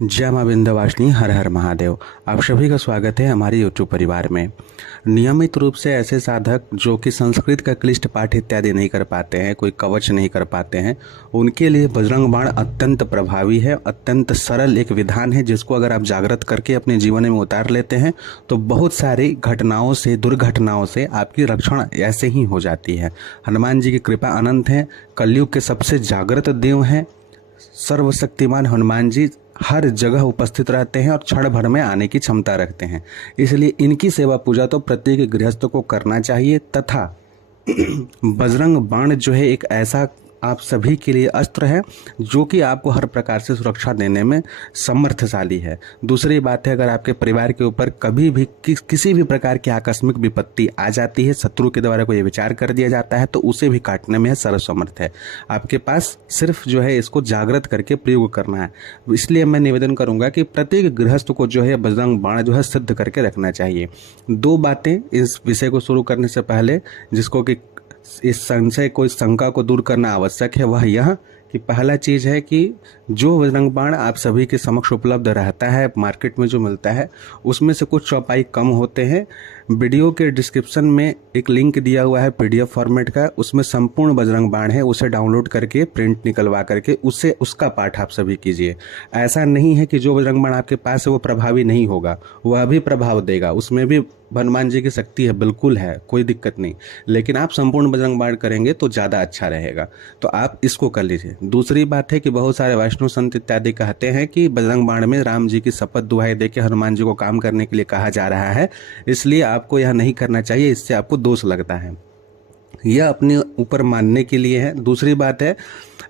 जय मां विंध्यवासिनी, हर हर महादेव। आप सभी का स्वागत है हमारे यूट्यूब परिवार में। नियमित रूप से ऐसे साधक जो कि संस्कृत का क्लिष्ट पाठ इत्यादि नहीं कर पाते हैं, कोई कवच नहीं कर पाते हैं, उनके लिए बजरंग बाण अत्यंत प्रभावी है। अत्यंत सरल एक विधान है जिसको अगर आप जागृत करके अपने जीवन में उतार लेते हैं तो बहुत सारी घटनाओं से, दुर्घटनाओं से आपकी रक्षण ऐसे ही हो जाती है। हनुमान जी की कृपा अनंत है। कलयुग के सबसे जागृत देव हैं। सर्वशक्तिमान हनुमान जी हर जगह उपस्थित रहते हैं और क्षण भर में आने की क्षमता रखते हैं। इसलिए इनकी सेवा पूजा तो प्रत्येक गृहस्थ को करना चाहिए। तथा बजरंग बाण जो है एक ऐसा आप सभी के लिए अस्त्र है जो कि आपको हर प्रकार से सुरक्षा देने में समर्थशाली है। दूसरी बात है, अगर आपके परिवार के ऊपर कभी भी किसी भी प्रकार की आकस्मिक विपत्ति आ जाती है, शत्रु के द्वारा कोई विचार कर दिया जाता है, तो उसे भी काटने में सर्वसमर्थ है। आपके पास सिर्फ जो है इसको जागृत करके प्रयोग करना है। इसलिए मैं निवेदन करूंगा कि प्रत्येक गृहस्थ को जो है बजरंग बाण जो है सिद्ध करके रखना चाहिए। दो बातें इस विषय को शुरू करने से पहले जिसको कि इस संशय को, इस शंका को दूर करना आवश्यक है, वह यह कि पहला चीज है कि जो बजरंग बाण आप सभी के समक्ष उपलब्ध रहता है, मार्केट में जो मिलता है, उसमें से कुछ चौपाई कम होते हैं। वीडियो के डिस्क्रिप्शन में एक लिंक दिया हुआ है पीडीएफ फॉर्मेट का, उसमें संपूर्ण बजरंग बाण है। उसे डाउनलोड करके प्रिंट निकलवा करके उसका पाठ आप सभी कीजिए। ऐसा नहीं है कि जो बजरंग बाण आपके पास है वो प्रभावी नहीं होगा, वह भी प्रभाव देगा। उसमें भी हनुमान जी की शक्ति है, बिल्कुल है, कोई दिक्कत नहीं। लेकिन आप संपूर्ण बजरंग बाण करेंगे तो ज़्यादा अच्छा रहेगा, तो आप इसको कर लीजिए। दूसरी बात है कि बहुत सारे वैष्णव संत इत्यादि कहते हैं कि बजरंग बाण में राम जी की शपथ दुहाई देके हनुमान जी को काम करने के लिए कहा जा रहा है, इसलिए आपको यह नहीं करना चाहिए, इससे आपको दोष लगता है। यह अपने ऊपर मानने के लिए है। दूसरी बात है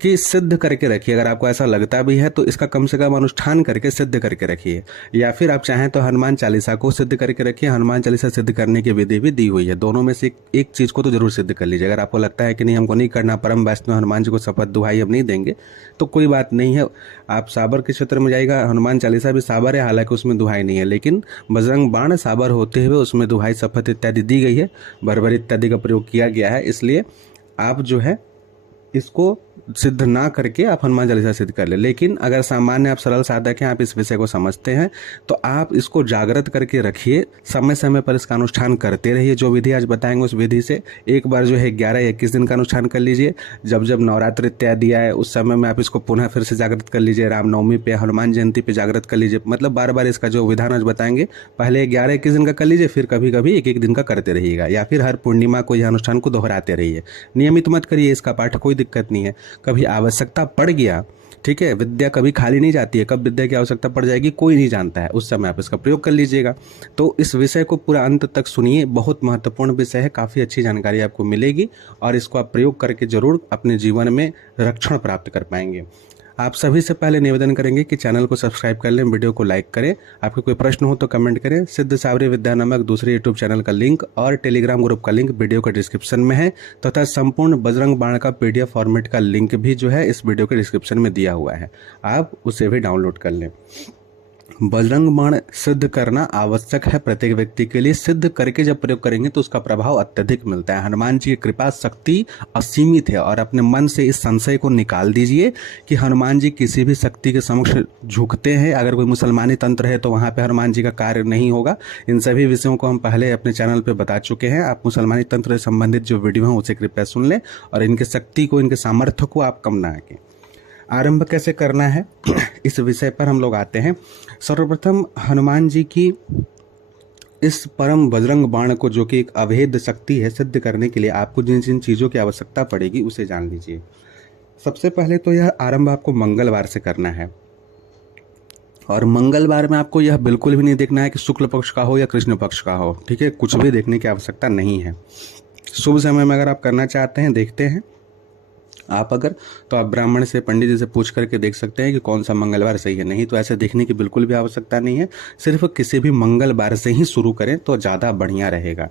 कि सिद्ध करके रखिए। अगर आपको ऐसा लगता भी है तो इसका कम से कम अनुष्ठान करके सिद्ध करके रखिए, या फिर आप चाहें तो हनुमान चालीसा को सिद्ध करके रखिए। हनुमान चालीसा सिद्ध करने की विधि भी दी हुई है। दोनों में से एक चीज को तो जरूर सिद्ध कर लीजिए। अगर आपको लगता है कि नहीं, हमको नहीं करना, परम वैष्णव हनुमान जी को शपथ दुहाई हम नहीं देंगे, तो कोई बात नहीं है। आप साबर के क्षेत्र में जाइएगा, हनुमान चालीसा भी साबर है, हालांकि उसमें दुहाई नहीं है, लेकिन बजरंग बाण साबर होते हुए उसमें दुहाई, शपथ इत्यादि दी गई है, बरबर इत्यादि का प्रयोग किया गया है। इसलिए आप जो है इसको सिद्ध ना करके आप हनुमान चालीसा सिद्ध कर ले। लेकिन अगर सामान्य आप सरल साधक हैं, आप इस विषय को समझते हैं, तो आप इसको जागृत करके रखिए। समय समय पर इसका अनुष्ठान करते रहिए। जो विधि आज बताएंगे उस विधि से एक बार जो है 11 या 21 दिन का अनुष्ठान कर लीजिए। जब जब नवरात्र इत्यादि आए उस समय में आप इसको पुनः फिर से जागृत कर लीजिए। रामनवमी पे, हनुमान जयंती पे जागृत कर लीजिए। मतलब बार बार इसका जो विधान आज बताएंगे, पहले 11-21 दिन का कर लीजिए, फिर कभी कभी 1-1 दिन का करते रहिएगा, या फिर हर पूर्णिमा को यह अनुष्ठान को दोहराते रहिए। नियमित मत करिए इसका पाठ, कोई दिक्कत नहीं है। कभी आवश्यकता पड़ गया, ठीक है, विद्या कभी खाली नहीं जाती है, कब विद्या की आवश्यकता पड़ जाएगी कोई नहीं जानता है, उस समय आप इसका प्रयोग कर लीजिएगा। तो इस विषय को पूरा अंत तक सुनिए, बहुत महत्वपूर्ण विषय है, काफ़ी अच्छी जानकारी आपको मिलेगी और इसको आप प्रयोग करके जरूर अपने जीवन में रक्षण प्राप्त कर पाएंगे। आप सभी से पहले निवेदन करेंगे कि चैनल को सब्सक्राइब कर लें, वीडियो को लाइक करें। आपको कोई प्रश्न हो तो कमेंट करें। सिद्ध सावरी विद्या नामक दूसरे यूट्यूब चैनल का लिंक और टेलीग्राम ग्रुप का लिंक वीडियो के डिस्क्रिप्शन में है, तथा संपूर्ण बजरंग बाण का पीडीएफ फॉर्मेट का लिंक भी जो है इस वीडियो के डिस्क्रिप्शन में दिया हुआ है, आप उसे भी डाउनलोड कर लें। बजरंग बाण सिद्ध करना आवश्यक है प्रत्येक व्यक्ति के लिए। सिद्ध करके जब प्रयोग करेंगे तो उसका प्रभाव अत्यधिक मिलता है। हनुमान जी की कृपा शक्ति असीमित है, और अपने मन से इस संशय को निकाल दीजिए कि हनुमान जी किसी भी शक्ति के समक्ष झुकते हैं। अगर कोई मुसलमानी तंत्र है तो वहाँ पे हनुमान जी का कार्य नहीं होगा। इन सभी विषयों को हम पहले अपने चैनल पर बता चुके हैं। आप मुसलमानी तंत्र से संबंधित जो वीडियो हैं उसे कृपया सुन लें, और इनकी शक्ति को, इनके सामर्थ्य को आप कम ना आके। आरंभ कैसे करना है इस विषय पर हम लोग आते हैं। सर्वप्रथम हनुमान जी की इस परम बजरंग बाण को, जो कि एक अभेद शक्ति है, सिद्ध करने के लिए आपको जिन जिन चीज़ों की आवश्यकता पड़ेगी उसे जान लीजिए। सबसे पहले तो यह आरंभ आपको मंगलवार से करना है, और मंगलवार में आपको यह बिल्कुल भी नहीं देखना है कि शुक्ल पक्ष का हो या कृष्ण पक्ष का हो, ठीक है, कुछ भी देखने की आवश्यकता नहीं है। शुभ समय में अगर आप करना चाहते हैं, देखते हैं आप अगर, तो आप ब्राह्मण से, पंडित जी से पूछ करके देख सकते हैं कि कौन सा मंगलवार सही है। नहीं तो ऐसे देखने की बिल्कुल भी आवश्यकता नहीं है, सिर्फ किसी भी मंगलवार से ही शुरू करें तो ज़्यादा बढ़िया रहेगा।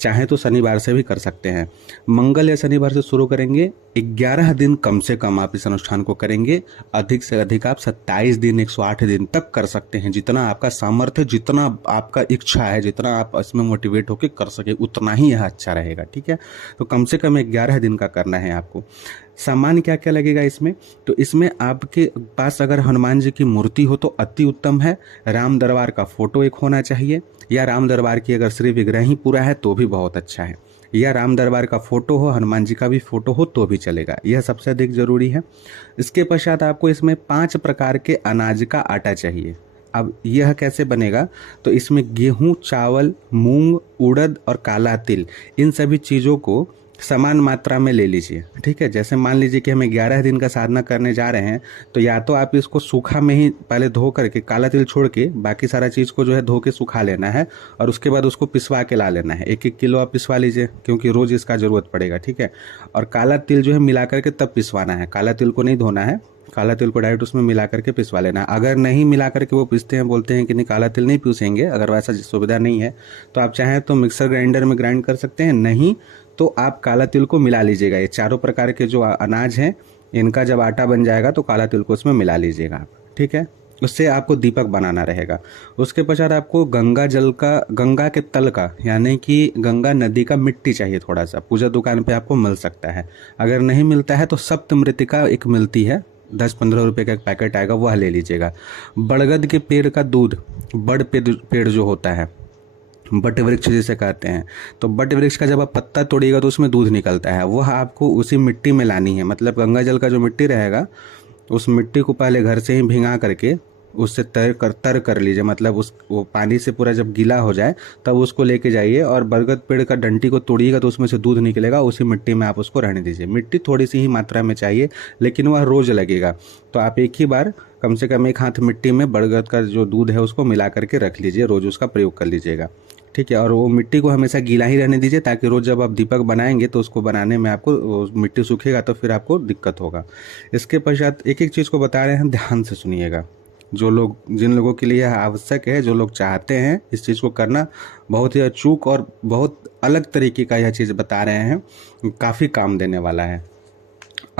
चाहे तो शनिवार से भी कर सकते हैं। मंगल या शनिवार से शुरू करेंगे, 11 दिन कम से कम आप इस अनुष्ठान को करेंगे। अधिक से अधिक आप 27 दिन 108 दिन तक कर सकते हैं। जितना आपका सामर्थ्य, जितना आपका इच्छा है, जितना आप इसमें मोटिवेट होकर कर सके उतना ही यह अच्छा रहेगा। ठीक है, तो कम से कम 11 दिन का करना है आपको। सामान क्या क्या लगेगा इसमें, तो इसमें आपके पास अगर हनुमान जी की मूर्ति हो तो अति उत्तम है। राम दरबार का फोटो एक होना चाहिए, या राम दरबार की अगर श्री विग्रह ही पूरा है तो भी बहुत अच्छा है, या राम दरबार का फोटो हो, हनुमान जी का भी फोटो हो तो भी चलेगा। यह सबसे अधिक जरूरी है। इसके पश्चात आपको इसमें 5 प्रकार के अनाज का आटा चाहिए। अब यह कैसे बनेगा, तो इसमें गेहूं, चावल, मूंग, उड़द और काला तिल, इन सभी चीज़ों को समान मात्रा में ले लीजिए। ठीक है, जैसे मान लीजिए कि हमें 11 दिन का साधना करने जा रहे हैं, तो या तो आप इसको सूखा में ही पहले धो करके, काला तिल छोड़ के बाकी सारा चीज़ को जो है धो के सुखा लेना है, और उसके बाद उसको पिसवा के ला लेना है। 1-1 किलो आप पिसवा लीजिए, क्योंकि रोज़ इसका ज़रूरत पड़ेगा। ठीक है, और काला तिल जो है मिला करके तब पिसवाना है, काला तिल को नहीं धोना है, काला तिल को डायरेक्ट उसमें मिला करके पिसवा लेना है। अगर नहीं मिला करके वो पीसते हैं, बोलते हैं कि नहीं काला तिल नहीं पीसेंगे, अगर वैसा सुविधा नहीं है तो आप चाहें तो मिक्सर ग्राइंडर में ग्राइंड कर सकते हैं, नहीं तो आप काला तिल को मिला लीजिएगा। ये चारों प्रकार के जो अनाज हैं, इनका जब आटा बन जाएगा तो काला तिल को उसमें मिला लीजिएगा आप। ठीक है, उससे आपको दीपक बनाना रहेगा। उसके पश्चात आपको गंगा जल का, गंगा के तल का, यानी कि गंगा नदी का मिट्टी चाहिए थोड़ा सा। पूजा दुकान पे आपको मिल सकता है, अगर नहीं मिलता है तो सप्तमृतिका एक मिलती है, 10-15 रुपये का एक पैकेट आएगा, वह ले लीजिएगा। बड़गद के पेड़ का दूध, बड़ पेड़ जो होता है, बट वृक्ष जिसे कहते हैं, तो बट वृक्ष का जब आप पत्ता तोड़िएगा तो उसमें दूध निकलता है, वह आपको उसी मिट्टी में लानी है। मतलब गंगा जल का जो मिट्टी रहेगा, उस मिट्टी को पहले घर से ही भिंगा करके उससे तर कर लीजिए। मतलब वो पानी से पूरा जब गीला हो जाए तब उसको लेके जाइए, और बरगद पेड़ का डंटी को तोड़िएगा तो उसमें से दूध निकलेगा। उसी मिट्टी में आप उसको रहने दीजिए। मिट्टी थोड़ी सी ही मात्रा में चाहिए, लेकिन वह रोज़ लगेगा। तो आप एक ही बार कम से कम 1 हाथ मिट्टी में बरगद का जो दूध है उसको मिला करके रख लीजिए, रोज़ उसका प्रयोग कर लीजिएगा। ठीक है, और वो मिट्टी को हमेशा गीला ही रहने दीजिए, ताकि रोज़ जब आप दीपक बनाएंगे तो उसको बनाने में आपको मिट्टी सूखेगा तो फिर आपको दिक्कत होगा। इसके पश्चात एक एक चीज़ को बता रहे हैं, ध्यान से सुनिएगा। जिन लोगों के लिए यह आवश्यक है, जो लोग चाहते हैं इस चीज़ को करना, बहुत ही अचूक और बहुत अलग तरीके का यह चीज़ बता रहे हैं, काफ़ी काम देने वाला है।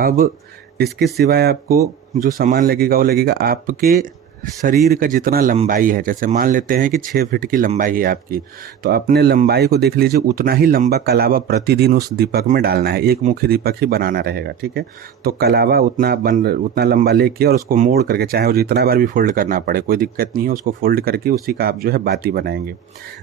अब इसके सिवाय आपको जो सामान लगेगा वो लगेगा आपके शरीर का जितना लंबाई है। जैसे मान लेते हैं कि 6 फीट की लंबाई है आपकी, तो अपने लंबाई को देख लीजिए, उतना ही लंबा कलावा प्रतिदिन उस दीपक में डालना है। एक मुख्य दीपक ही बनाना रहेगा। ठीक है, तो कलावा उतना लंबा लेके और उसको मोड़ करके, चाहे वो जितना बार भी फोल्ड करना पड़े कोई दिक्कत नहीं है, उसको फोल्ड करके उसी का आप जो है बाती बनाएंगे।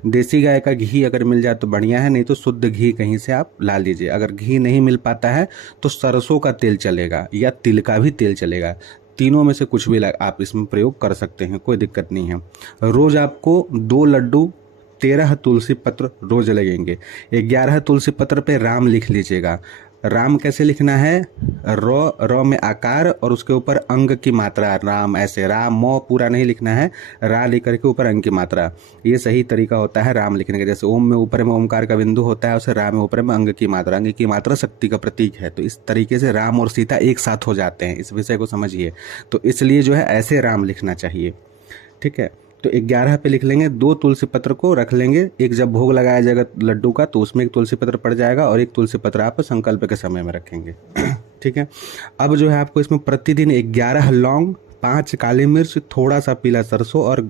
देसी गाय का घी अगर मिल जाए तो बढ़िया है, नहीं तो शुद्ध घी कहीं से आप ला लीजिए। अगर घी नहीं मिल पाता है तो सरसों का तेल चलेगा या तिल का भी तेल चलेगा। तीनों में से कुछ भी आप इसमें प्रयोग कर सकते हैं, कोई दिक्कत नहीं है। रोज आपको 2 लड्डू, 13 तुलसी पत्र रोज लगेंगे। 11 तुलसी पत्र पे राम लिख लीजिएगा। राम कैसे लिखना है, र में आकार और उसके ऊपर अंग की मात्रा, राम ऐसे, राम मो पूरा नहीं लिखना है, रा लेकर के ऊपर अंग की मात्रा। ये सही तरीका होता है राम लिखने का। जैसे ओम में ऊपर में ओमकार का बिंदु होता है, उसे राम में ऊपर में अंग की मात्रा। अंग की मात्रा शक्ति का प्रतीक है, तो इस तरीके से राम और सीता एक साथ हो जाते हैं, इस विषय को समझिए। तो इसलिए जो है ऐसे राम लिखना चाहिए। ठीक है, तो 11 पे लिख लेंगे। 2 तुलसी पत्र को रख लेंगे। एक जब भोग लगाया जाएगा लड्डू का तो उसमें 1 तुलसी पत्र पड़ जाएगा, और 1 तुलसी पत्र आप संकल्प के समय में रखेंगे। ठीक है, अब जो है आपको इसमें प्रतिदिन 11 लौंग, 5 काली मिर्च, थोड़ा सा पीला सरसों और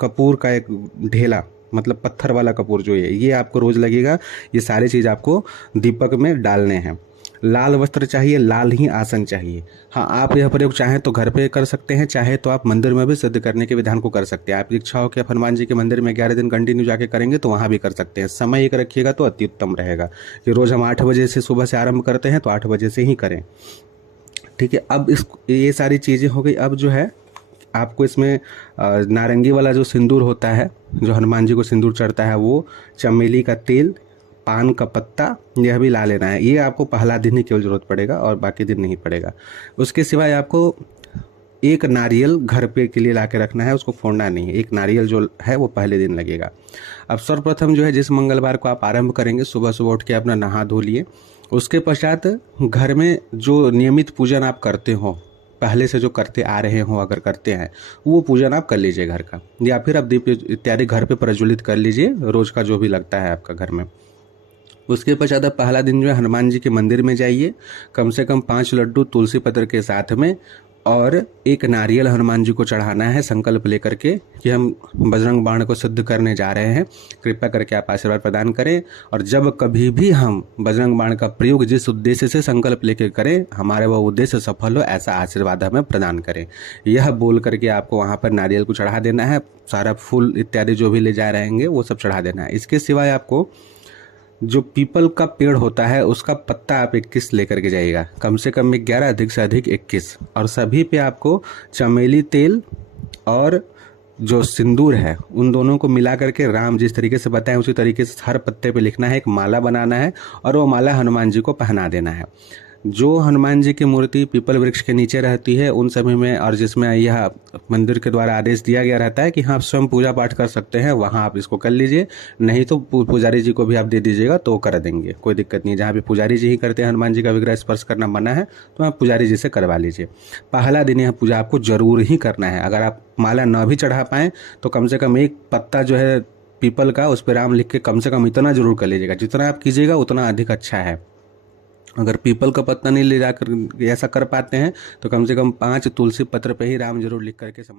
कपूर का एक ढेला, मतलब पत्थर वाला कपूर जो है, ये आपको रोज लगेगा। ये सारी चीज़ आपको दीपक में डालने हैं। लाल वस्त्र चाहिए, लाल ही आसन चाहिए। हाँ, आप यह प्रयोग चाहें तो घर पे कर सकते हैं, चाहे तो आप मंदिर में भी सिद्ध करने के विधान को कर सकते हैं। आपकी इच्छा हो कि आप हनुमान जी के मंदिर में 11 दिन कंटिन्यू जाके करेंगे तो वहाँ भी कर सकते हैं। समय एक रखिएगा तो अति उत्तम रहेगा कि रोज़ हम 8 बजे से सुबह से आरंभ करते हैं तो 8 बजे से ही करें। ठीक है, अब ये सारी चीज़ें हो गई। अब जो है आपको इसमें नारंगी वाला जो सिंदूर होता है, जो हनुमान जी को सिंदूर चढ़ता है, वो, चमेली का तेल, पान का पत्ता, यह भी ला लेना है। ये आपको पहला दिन ही केवल जरूरत पड़ेगा और बाकी दिन नहीं पड़ेगा। उसके सिवाय आपको एक नारियल घर पे के लिए ला के रखना है, उसको फोड़ना नहीं है। एक नारियल जो है वो पहले दिन लगेगा। अब सर्वप्रथम जो है जिस मंगलवार को आप आरंभ करेंगे, सुबह सुबह उठ के अपना नहा धो लिए। उसके पश्चात घर में जो नियमित पूजन आप करते हो, पहले से जो करते आ रहे हो, अगर करते हैं, वो पूजन आप कर लीजिए घर का, या फिर आप दीप इत्यादि घर पे प्रज्वलित कर लीजिए, रोज का जो भी लगता है आपका घर में। उसके पश्चात आप पहला दिन जो है हनुमान जी के मंदिर में जाइए, कम से कम 5 लड्डू तुलसी पत्र के साथ में और एक नारियल हनुमान जी को चढ़ाना है, संकल्प लेकर के कि हम बजरंग बाण को सिद्ध करने जा रहे हैं, कृपया करके आप आशीर्वाद प्रदान करें। और जब कभी भी हम बजरंग बाण का प्रयोग जिस उद्देश्य से संकल्प लेकर करें, हमारे वह उद्देश्य सफल हो, ऐसा आशीर्वाद हमें प्रदान करें। यह बोल करके आपको वहाँ पर नारियल को चढ़ा देना है, सारा फूल इत्यादि जो भी ले जा रहेंगे वो सब चढ़ा देना है। इसके सिवाय आपको जो पीपल का पेड़ होता है उसका पत्ता आप 21 लेकर के जाइएगा, कम से कम 11, अधिक से अधिक 21। और सभी पे आपको चमेली तेल और जो सिंदूर है उन दोनों को मिला करके राम जिस तरीके से बताएं उसी तरीके से हर पत्ते पे लिखना है, एक माला बनाना है और वो माला हनुमान जी को पहना देना है। जो हनुमान जी की मूर्ति पीपल वृक्ष के नीचे रहती है उन समय में, और जिसमें यह मंदिर के द्वारा आदेश दिया गया रहता है कि हाँ आप स्वयं पूजा पाठ कर सकते हैं, वहाँ आप इसको कर लीजिए, नहीं तो पुजारी जी को भी आप दे दीजिएगा तो वो कर देंगे, कोई दिक्कत नहीं। जहाँ भी पुजारी जी ही करते हैं, हनुमान जी का विग्रह स्पर्श करना मना है, तो आप पुजारी जी से करवा लीजिए। पहला दिन यह पूजा आपको जरूर ही करना है। अगर आप माला न भी चढ़ा पाएँ तो कम से कम एक पत्ता जो है पीपल का उस पर राम लिख के कम से कम इतना जरूर कर लीजिएगा। जितना आप कीजिएगा उतना अधिक अच्छा है। अगर पीपल का पत्ता नहीं ले जाकर ऐसा कर पाते हैं तो कम से कम 5 तुलसी पत्र पे ही राम जरूर लिख करके समझ